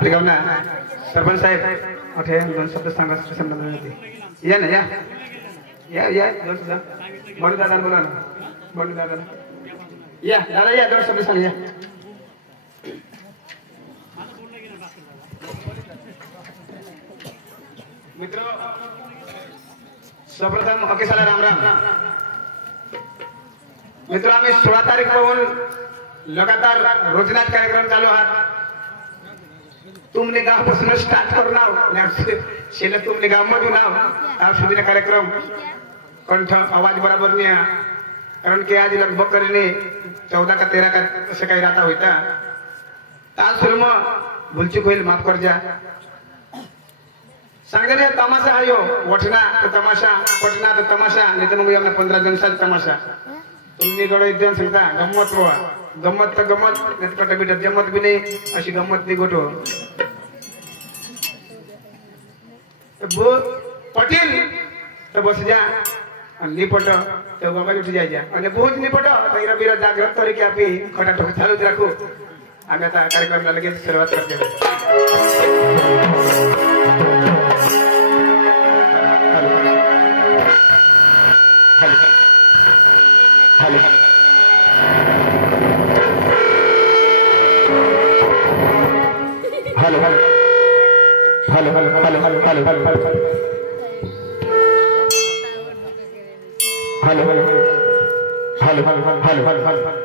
आपल्या गावना सरपंच साहेब ओठे दोन शब्द सांगा संबंध होते या ना या दोन शब्द म्हणून दादा बोला ना म्हणून दादा या दादा या दोन शब्द सांगा या मित्र सर्वप्रथम अकेसाला राम राम मित्र आम्ही 16 तारीख पासून लगातार रोजनाच कार्यक्रम चालू आहात तुमने गाव पासून स्टार्ट करू नाव शेला तुमने गाव मधून नाव आज सुधीचा कार्यक्रम कंठ आवाज बराबर नहीं है कारण की आज लगभग करने 14 का 13 का ऐसे काही राता होता ताल सुरम भूलचूक होईल माफ कर जा सांगने तमाशा है यो वठना तो तमाशा पटना तो तमाशा नहीं तो मग हमने 15 जन साल तमाशा तुमने गड़ो इद्यान सांगता गम्मत हुआ गम्मत तो गम्मत नहीं तो कटबीट जम्मत भी नहीं अशी गम्मत नहीं गोठो वो पटेल तो बस जा निपट तो बाबा उठ जाए जा और बहुत निपट तो बीरा जागृत तरी की आपी खटा ठोक चालू रखो आगे ता कार्यक्रम ला लगे शुरुआत करते हैं hello hello hello hello hello hello hello hello hello hello hello hello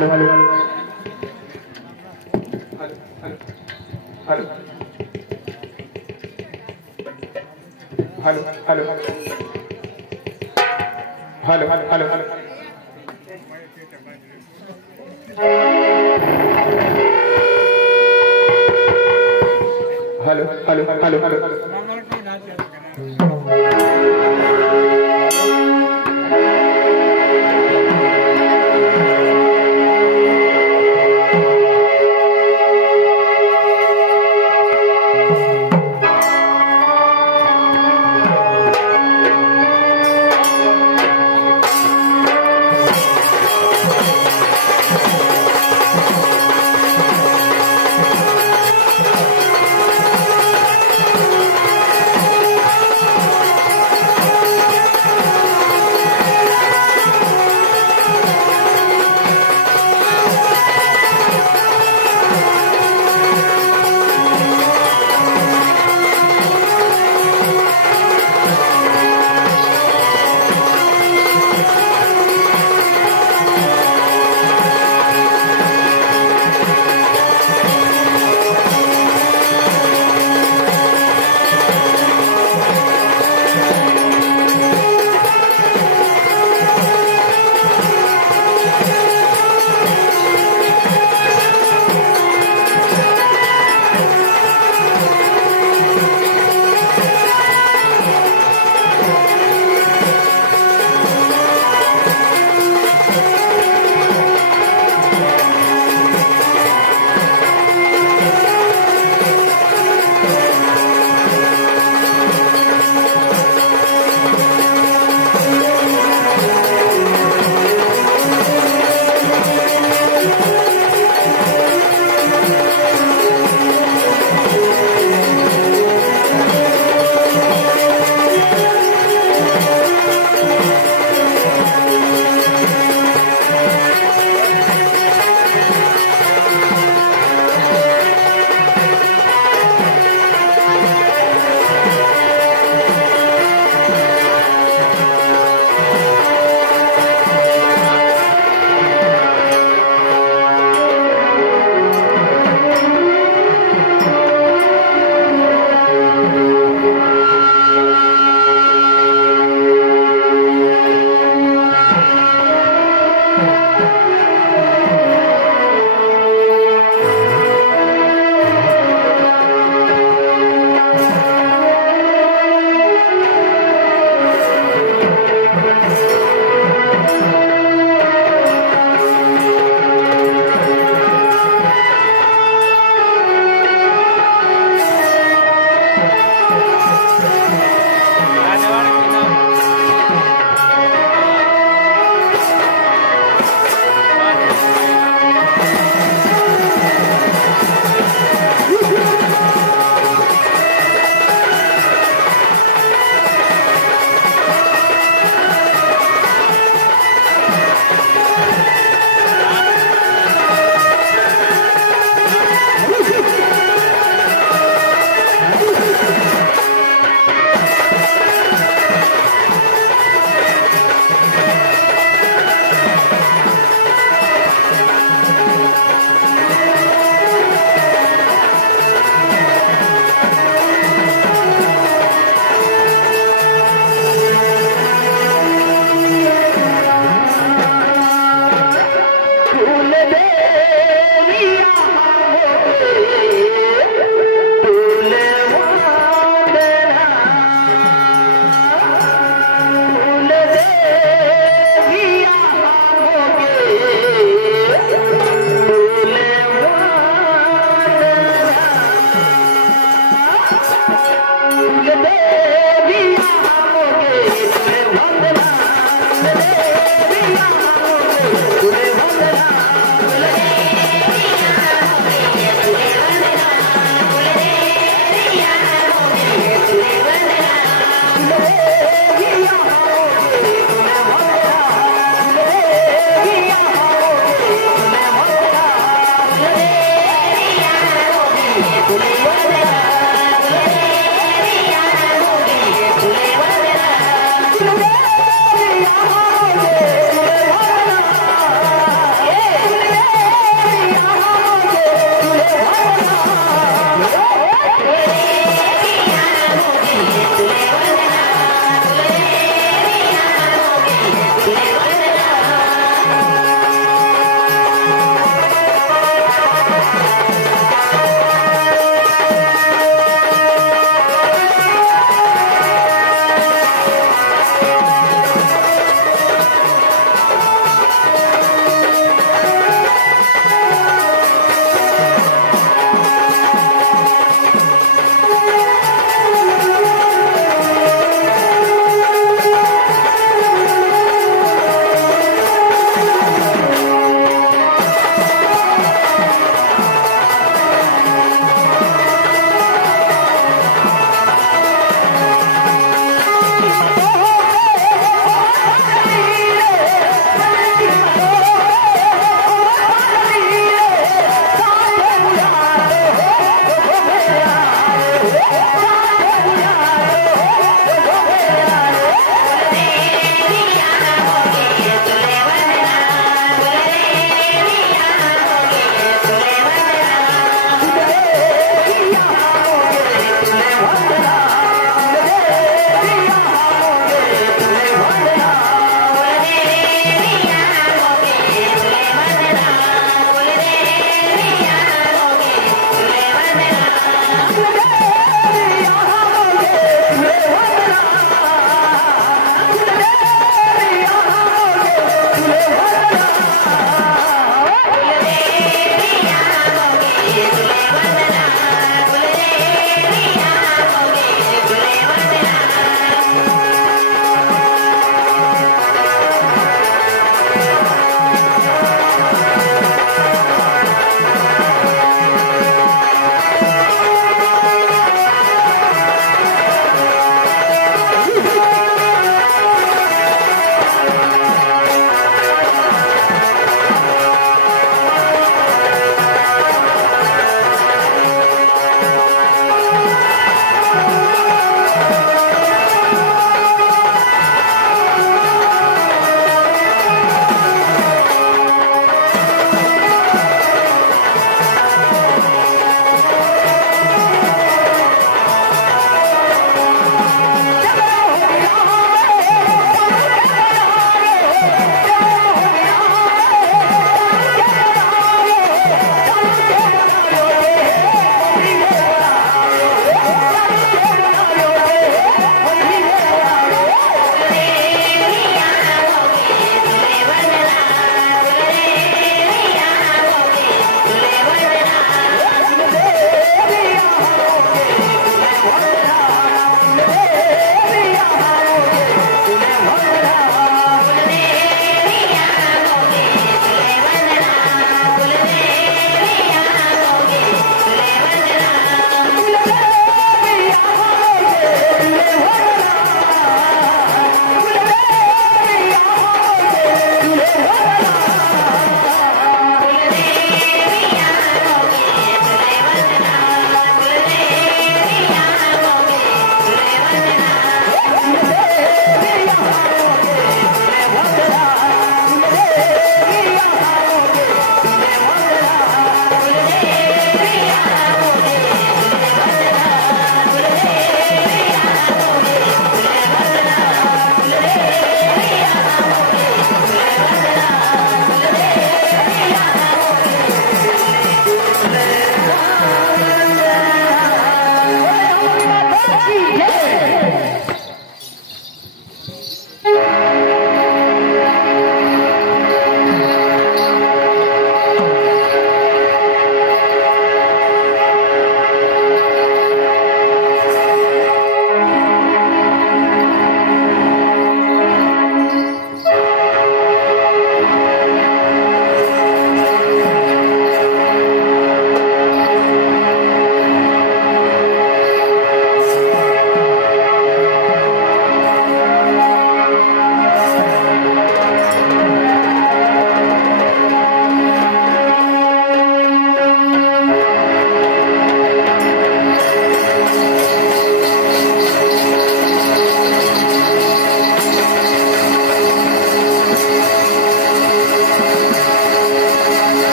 hello hello hello hello hello hello hello hello hello hello hello hello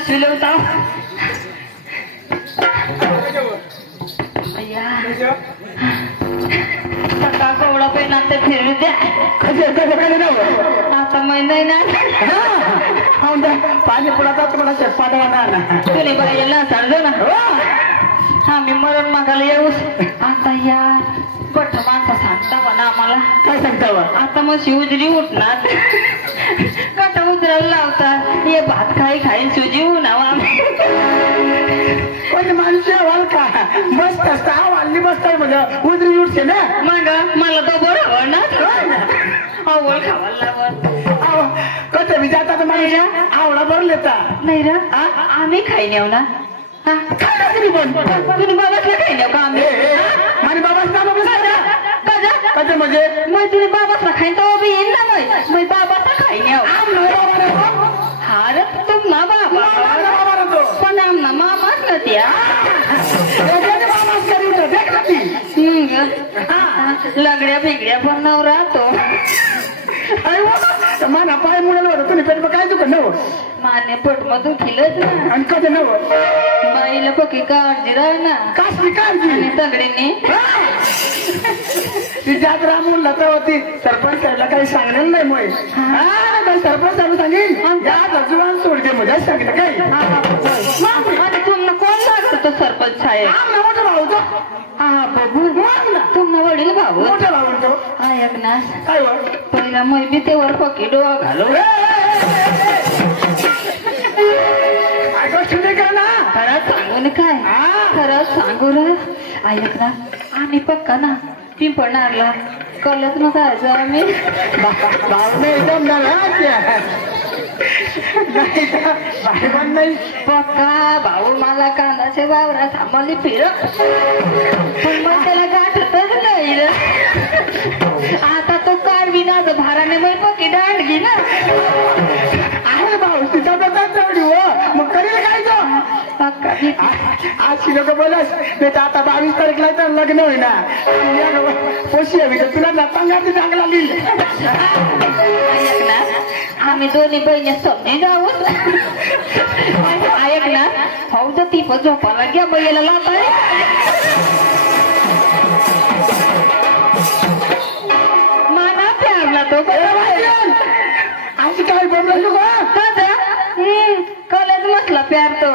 सिलवता सकाळ कोवळा पेन आता फिरू द्या आता महिना ना पाणी पडता तुम्हाला चप्पा ना तुने बघायला सांगतो ना हा मी मरण मागायला येऊस आता या गठ माणसा सांगता म्हणा आम्हाला काय सांगता आता मग शिवजरी उठणार गट उतरायला लावतात ये भात खाई शिवजी उन्हावा पण माणूस आवाल का मस्त असता वाढली मस्त म्हणजे उजरी उठते ना मग मला तो बरं आवडणार आवळ खावायला लागत कधी बी जाता माणूस आवडा बरं लेता नाही रा आम्ही खाई नेऊ ना तुम्ही बाबासला खाई नेऊ का आम्ही आणि बाबाच कधी म्हणजे मग तुम्ही बाबासला खाईन तो बी येईल ना मग बाबासला खाई नेऊ हा रे तुम ना बाबा पण आमना मामाच ना त्या लंगड्या बिगड्या पण नवरा तो माना पाय मुळे नव्हतं तुम्ही पेट काय दुखत नव माने पोटमधून खिलच ना आणि कधी नव बाईला पक्की काळजी राह ना कासली काळजी आणि सगळ्यांनी ती जात्रा म्हणला तर होती सरपंच साहेबला काही सांगलेलं नाही मग काही सरपंच साहेब सांगेन या जुवान सोडते म्हणजे सांगितलं काय आणि तुम्हाला कोण लागत तो सरपंच आहे मोठा भाऊ तो हा बघू तुम्हाला वडील भाऊ मोठा भाऊ तो ऐक ना काय पहिला मी ते वर पकी डोळा घालू खरंच सांगू ना काय खरंच सांगू रे ऐक ना आणि पक्का ना पिंपळणारला कळत न जायचं आम्ही भाऊ नाही जमणार नाही पक्का भाऊ मला कांदाचे वावरा थांबवली फिर पण मग त्याला गाठतच नाही रे आता तो काढवी ना ग भाराने मग पक्की दांडगी ना आहे भाऊ तिचा तेवढी हो मग करेल काय तो पक्का आज लोक बोलस नाही तर आता 22 तारीखला तर लग्न होईना पोशी हवी तर तुला चांगला चांगला लिहिल ऐक ना आम्ही दोन्ही बहिणी समजे जाऊ ऐक ना भाऊ तर ती पण झोपायला घ्या बैला लावता माना प्यारला तो आज काय बोललो का कॉलेज मसला प्यार तो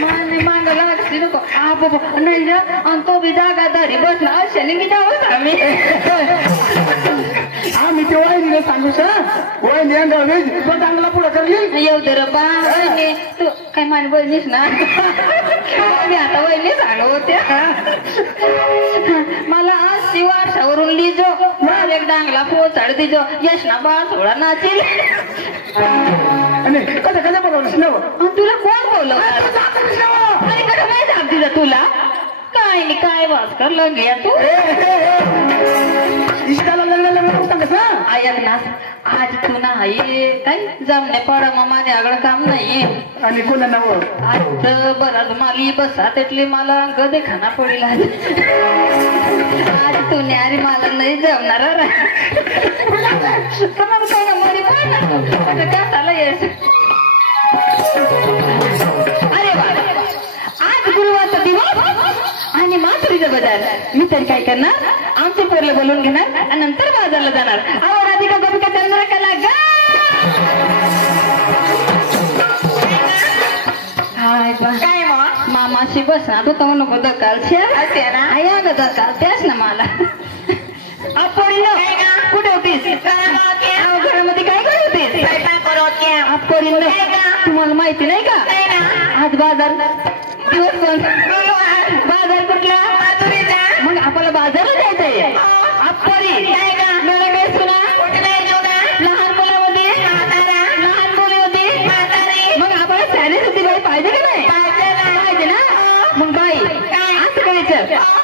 माने मांग लागते नको आ बाबा नाही रे आणि तो बी जागा दारी बसला अशाने मी जाऊच आम्ही ते वाहिनीला सांगू सर वाहिनी अंगावर तो चांगला पुढे करली येऊ दे रे बा वहिनी तू काय माझी बहिणीस ना मी आता वहिनी सांगू होत्या मला 80 वर्षावरून लिजो मला एक डांगला पोचाड दिजो यश ना बा थोडा नाचील आणि कसं कसं बोलवलं नव तुला कोण बोलव अरे कडे नाही जाप दिलं तुला काय नाही काय भास्कर लगे तू इष्टाला लग्न कसं ऐक ना आज तू नाही काय जमणे पडा मग माझ्या आगळं काम नाही आणि कोणा नव आज बरं माली बसा त्यातली मला गदे खाना पडेल आज तू अरे मला नाही जमणार काय मरी पण का चालला यायचं अरे वा आज गुरुवारचा दिवस आणि माथुरीचा बाजार मी तरी काय करणार आमचे पोरले बोलून घेणार आणि नंतर बाजारला जाणार अहो राधिका गोपिका चंद्रकला गा हाय काय मामाशी बसणार होता नको दकालच्या आया ग दकाल त्याच ना मला आपण कुठे होतीस घरामध्ये काय करत होतीस आपण तुम्हाला माहिती नाही का आज बाजार दिवस पण बाजार कुठला मग आपल्याला बाजारला जायचंय आपली लहान मुलामध्ये लहान मुली होती मग आपल्याला सॅलेज होती बाई पाहिजे का नाही पाहिजे ना मग बाई असं करायचं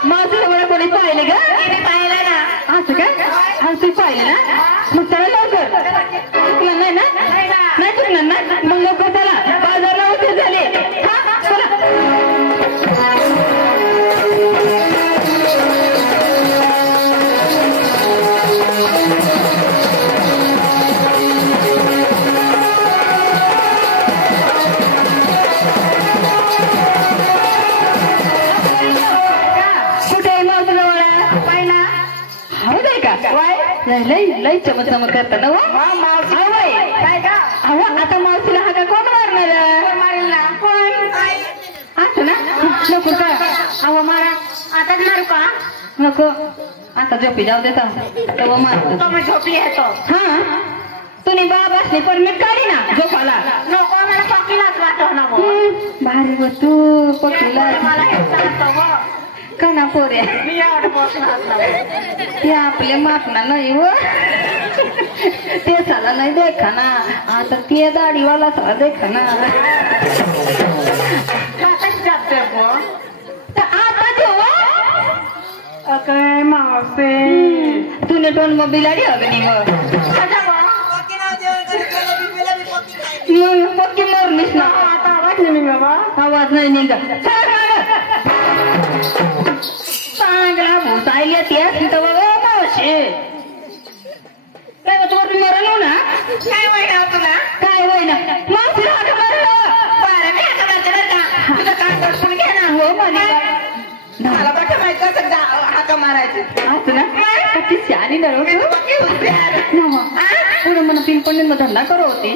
माझं एवढं कोणी पाहिलं का असं काय असं पाहिलं ना मग त्याला लवकर चुकलं नाही ना नाही चुकणार ना मग लवकर त्याला बाजारला उशीर झाले हा चला लई चमक चमक करत ना आता मावशीला हा का कोण मारणार असं ना नको का अहो मारा आता मारू का नको आता झोपी जाऊ देता तेव्हा मारतो झोपली येतो हा तुम्ही बाबा असली परमिट काढी ना झोपाला नको मला पकीलाच वाटव भारी ग तू पकीला का ना पोऱ्या ते आपले मापना नाही व ते साला नाही देखा ना आता ते दाढीवाला साला देखा ना आता जेव्हा काय मावसे तूने टोन मग बिलाडी अग्नी मग पक्की मरलीस ना आता आवाज नाही निघा आवाज नाही निघा चांगला भूसायला त्याच तिथं बघा मावशे काय होतं वरती मरलो ना काय वय तुला काय वय ना मावशी हात मारलं बरं मी हात मारते बरं का तुझं काम करपून घे ना हो मला बट माहित कसं हात मारायचे असं ना किती शानी नळ पुढे मला पिंपणी धंदा करू होती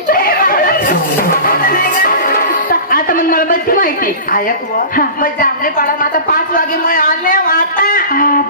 आता मग मला बघती माहिती ऐक व हा. मग जामले पाडा आता 5 वागे मग आले आता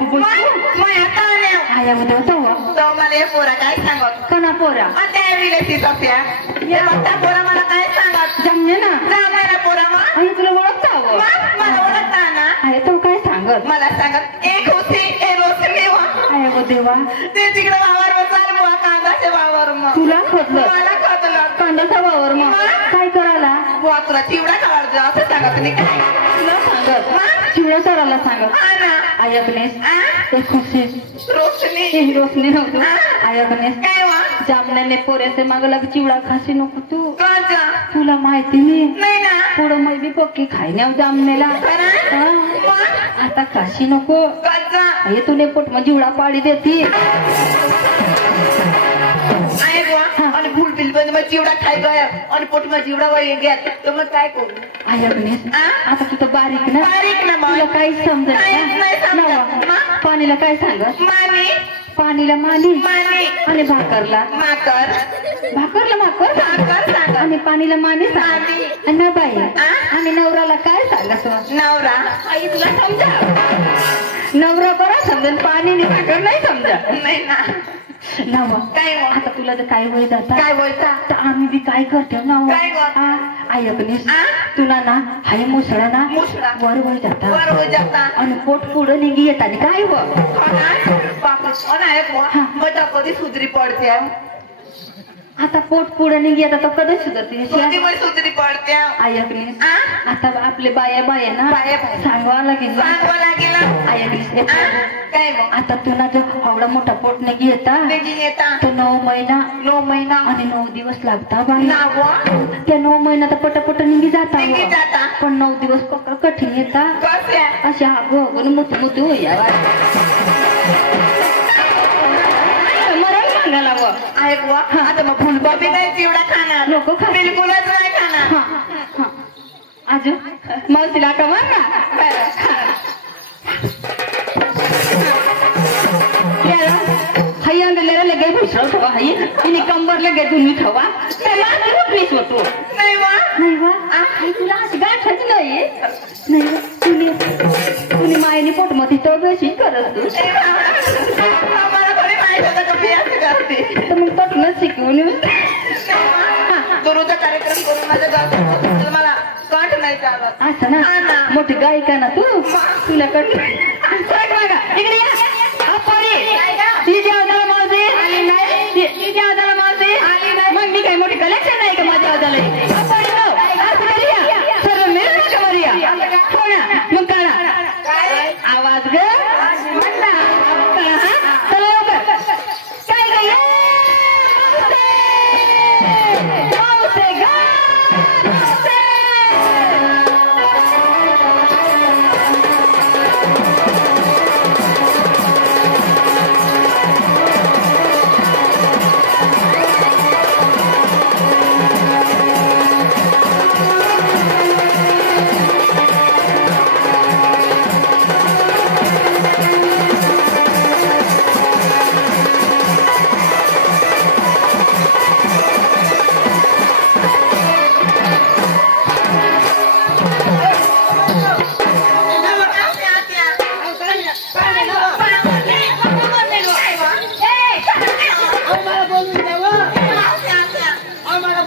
मग आता आले आया उद्या होता तो मला हे पोरा काय सांगत कना पोरा त्या विलेसी सत्या हे बघता पोरा मला काय सांगत जमले ना जामले पोरा मग आई तुला ओळखता हवं मला ओळखता ना आहे तो काय सांगत मला सांगत एक होती ए रोसली वा आया गो देवा ते तिकडे वावर चाल बुवा कांदाचे वावर मग तुला खोदलं मला खोदलं कांद्याचा वावर मग काय करायला बुवा तुला चिवडा खावायचा असं सांगत नाही काय तुला सांगत चिवडा सराला सांगत हा ना आया गणेश आ? एक खुशी रोशनी रोशनी नव्हतं आया गणेश काय वा जामण्याने पोऱ्याचे माग लाग चिवडा खाशी नको तू कांचा तुला माहिती नाही नाही ना पुढं मै बी पक्की खायला जामनेला आता काशी नको कांचा हे तुले पोट मग चिवडा पाडी देती आहे बुवा आणि फुल बिल मध्ये मग चिवडा खाय गया आणि पोटमा चिवडा वय घ्या तर मग काय करू आया गणेश आता तू तर बारीक ना बारीक ना मग. तुला काहीच समजत काहीच नाही समजत. नवा. पाणीला काय सांगत मानी पाणीला मानी मानी आणि भाकरला माकर भाकरला भाकर भाकर सांगत आणि पाणीला मानी सांग मानी. आणि बाई आणि नवराला काय सांगत नवरा आई तुला समजा नवरा बरा समजेल पाणी आणि भाकर नाही समजा नाही ना नवा काय हो? आता तुला जर काय वय जाता काय बोलता तर आम्ही बी काय करतो ना काय गं? आई गणेश आ? तुला ना हाय मुसळा ना मुसळा. वर वय जाता वर हो जाता आणि पोट पुढं निघी येताना काय हो बापरे आणि आहे बुवा हा. मग तर कधी सुधरी पडते आता पोट पुढं निघी येतात तर कधी सुधरते कधी पण सुधरी पडते आई गणेश आ? आता आपले बाया बाया ना बाया बाया. सांगावं लागेल सांगावं लागेल आई गणेश काय मग आता तुला जो एवढा मोठा पोट निघी येता निघी येता तो 9 महिना 9 महिना आणि 9 दिवस लागता बाई ना बुवा त्या 9 महिन्यात पटापट निघी जाता निघी व. जाता. पण 9 दिवस कठीण येता कसे असे हागो हागून मोठे मोठे होया मरण सांगायला व आहे बुवा आता मग फुलगोबी नाही चिवडा खाणार नको खा बिलकुलच नाही खाणार अजून मावशीला का म्हण ना हाई अंगलेला लगे भुसळ ठेवा हाई तिने कंबर लगे धुनी ठेवा त्याला उठलीच होतो नाही वा नाही वा आई तुला अशी गाठच नाही नाही वा, तुने मायने पोटमध्ये तो बेशी करत तू मला कोणी माहित होतं का मी असं करते तर मग पटूनच शिकवून दुरुचा कार्यक्रम करून माझ्या गावात मला काठ नाही चालत असं ना हा ना. मोठी गायिका ना तू तुला कडून इकडे या तिच्या आवाजाला मावशी आली नाही तिच्या आवाजाला मावशी आली नाही मग मी काही मोठी कलेक्शन नाही का माझ्या आवाजाला सर्व मिळून का मरिया हो ना मग कळा आवाज ग म्हणा चला लवकर काय ग मावसे ग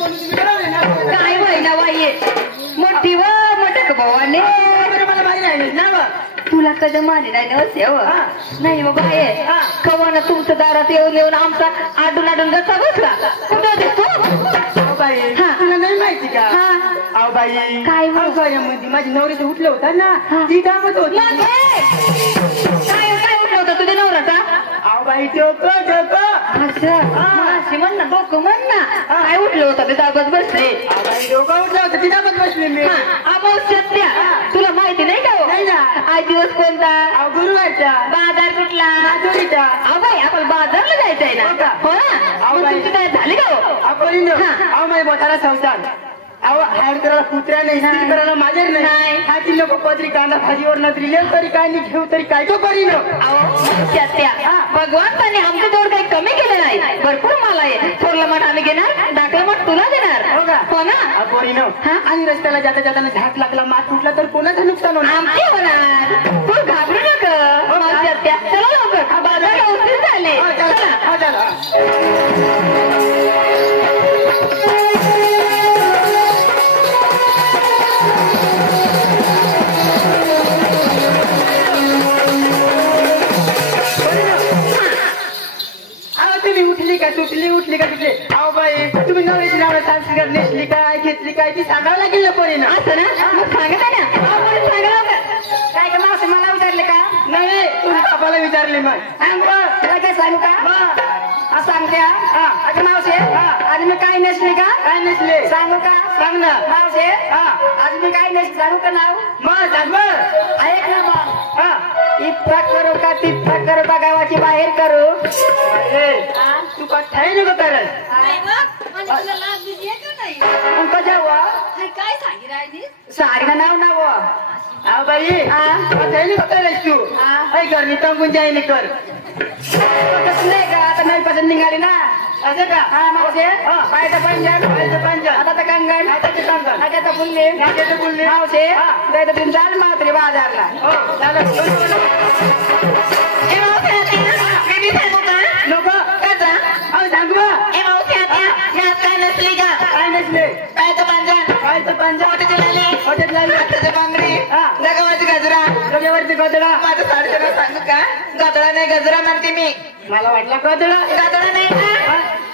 काय व्हायला वाये मोठी व मोठ्या भावाने तुला कधी मारी नाही नव्हते नाही बाबा हे कवाना तुमच्या दारात येऊन येऊन आमचा आडून आडून जसा बसला कुठं दिसतो तुला नाही माहिती का हा अहो बाई काय हो? मध्ये माझी नवरीचं उठलं होता ना ती दाबत होती मग हे? काय काय उठलं होतं तुझ्या नवराचा अहो बाई डोकं असं अशी म्हण ना डोकं म्हण ना काय उठलं होतं ते दाबत बसते अहो बाई डोकं उठलं होतं ती दाबत बसली मी सत्या तुला माहिती नाही का नाही ना. आज दिवस कोणता अहो गुरुवारच्या बाजार कुठला माधुरीच्या बाई आपण बाजारला जायचंय ना हो का? हो ना अहो मग बाई. तुमची काय झाली का हो? आपण अहो माझ्या बोटाला संसार अहो हाड करायला कुत्र्या नाही स्त्री करायला माझे नाही. नाही हाती लोक पत्री कांदा भाजीवर नजरी लेव तरी काय नाही घेऊ तरी काय तो करीन सत्या भगवंताने आमच्या जवळ काही कमी केलं नाही भरपूर मला आहे थोरला मठ आम्ही घेणार डाकला मठ तुला देणार हो का? हो ना पोरीनो हा? आणि रस्त्याला जाता जाताना झाक लागला मात फुटला तर कोणाचं नुकसान होणार आमचे होणार तू घाबरू नका मावशी आत्या चला लवकर बाजार उशीर झाले चला उठली का तुझे अहो बाई तुम्ही नवऱ्याची नावं सांस्कृत नेसली काय घेतली काय ती सांगावं लागेल ना पोरीनं असं ना मग सांगत आहे ना सांगा काय का मावशी मला विचारले का नाही तुम्ही बापाला विचारले मग तुला काय सांगू का सांगते अगं मावशी आज मी काय नेसली का काय नेसले सांगू का सांग ना मावशी आज मी काय नेसली सांगू का नाव मग सांग मग ऐक ना मग इतका करू का तितका करू का गावाची बाहेर करू तू का ठाई नको करत काय सांगी राहिली सांग नाव नाव हा बाई ठाई नको करत तू घरनी तंगून जाईनी कर नाही का आता नाही पसंत निघाली ना असं का हा मावशी पायचं पंजन आता तर कंगण आता तर बुल्ली मावशी त्याचं तुम्ही चाल मात्री बाजारला नको सांगू काय नसली का काय नसले पायचं पंजन कायचं पंजाब हॉटेल लावली बांगडी जगावरची गजरा डोक्यावरती गोदडा माझं साडेचार सांगू का गजरा नाही गजरा म्हणते मी मला वाटलं गोदडा गजरा नाही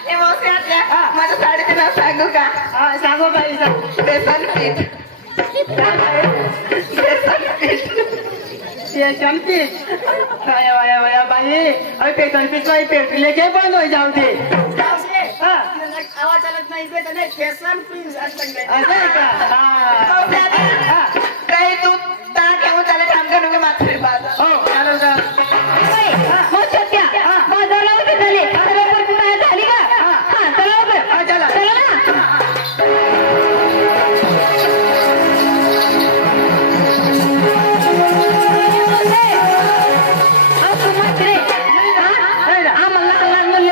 हे मावशी आतल्या माझं साडेचार सांगू का हा सांगू बाई सांग बेसन पीठ बेसन पीठ वाया वाया वाया बाई अरे बेसन पीठ बाई पेटले के बंद हो जाऊ दे आवाज चालत नाही बेसन पीठ असं आहे का काही तू ताट घेऊन चालत आमच्या डोके मात्र बाजार हो चालेल का झाली का चला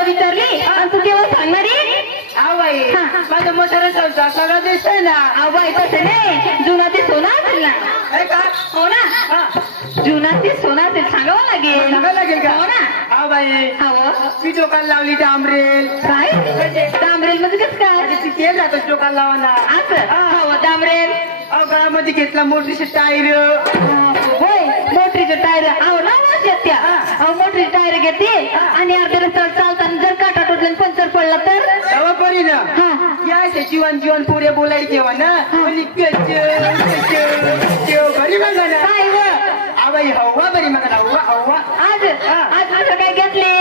विचारली आणि तू तेव्हा सांगणारी माझं मोठा संसार सगळं दिसतंय ना बाई तसं नाही जुना ते सोना असेल ना अरे का हो ना जुना ते सोना असेल सांगावं लागेल सांगावं लागेल का हो ना हा बाई हवं मी दुकान लावली डांबरेल काय डांबरेल म्हणजे कसं काय ती तेल जातं दुकान लावायला असं हवं डांबरेल गळामध्ये घेतला मोठीशी टायर होय मोटरीचे टायर अहो ना त्या मोटरीचे टायर घेते आणि अर्ध्या रस्त्यावर चालताना जर काटा टोटला पंचर पडला तर तेव्हा परी ना या जीवन जीवन पुरे बोलायला केव्हा ना बरी बघा ना बाई हवा बरी म्हणा हवा हवा आज असं काय घेतले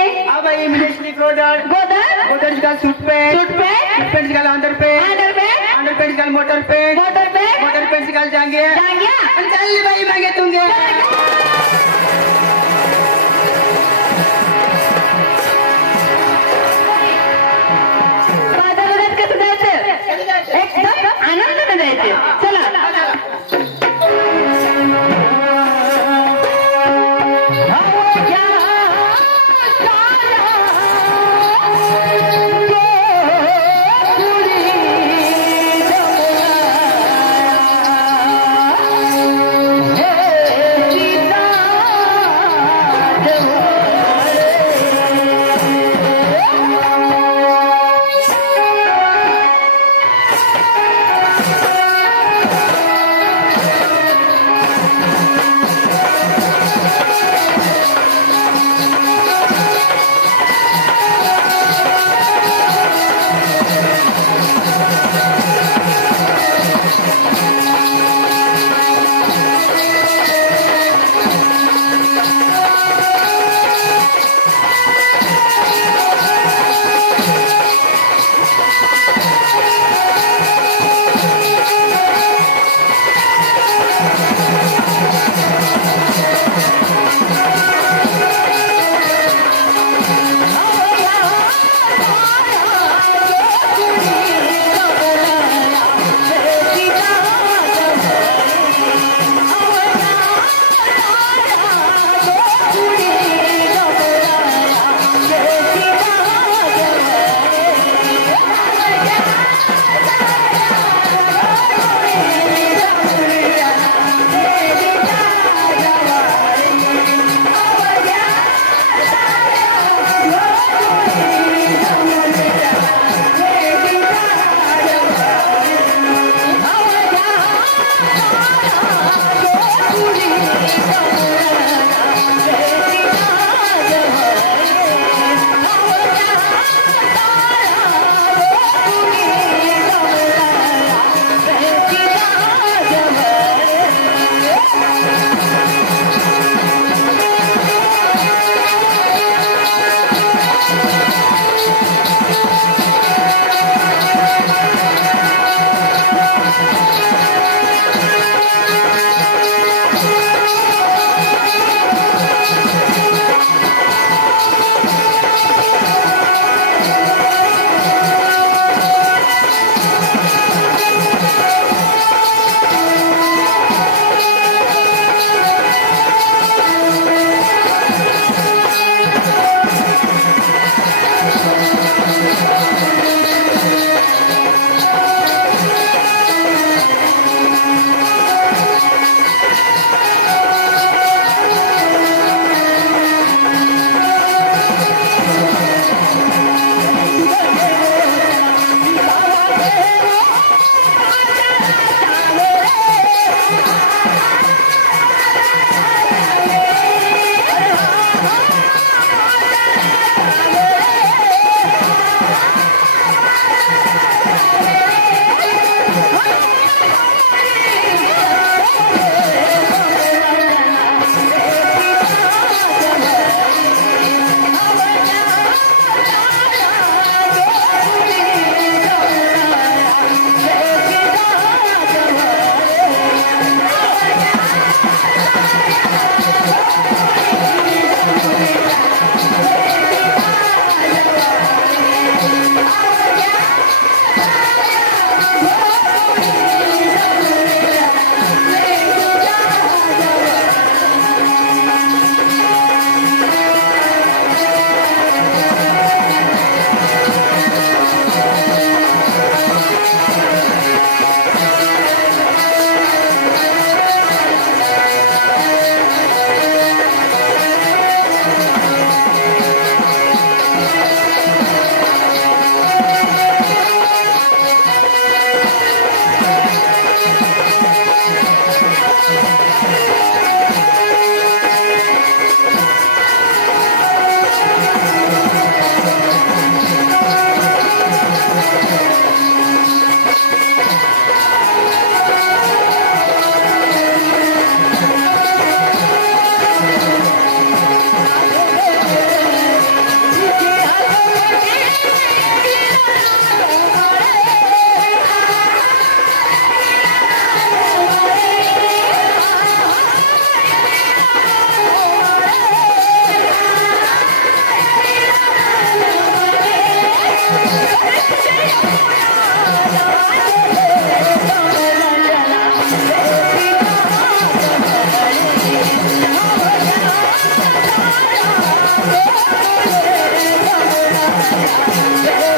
बाई मिनिस्ट्री गोदर का सूटपेंट का अंडरपेंट का मोटर पेंट का जांगे चालली बाई मागे तुंगे बाजारात कसं जायचं एकदम आनंदाने जायचं चला आहे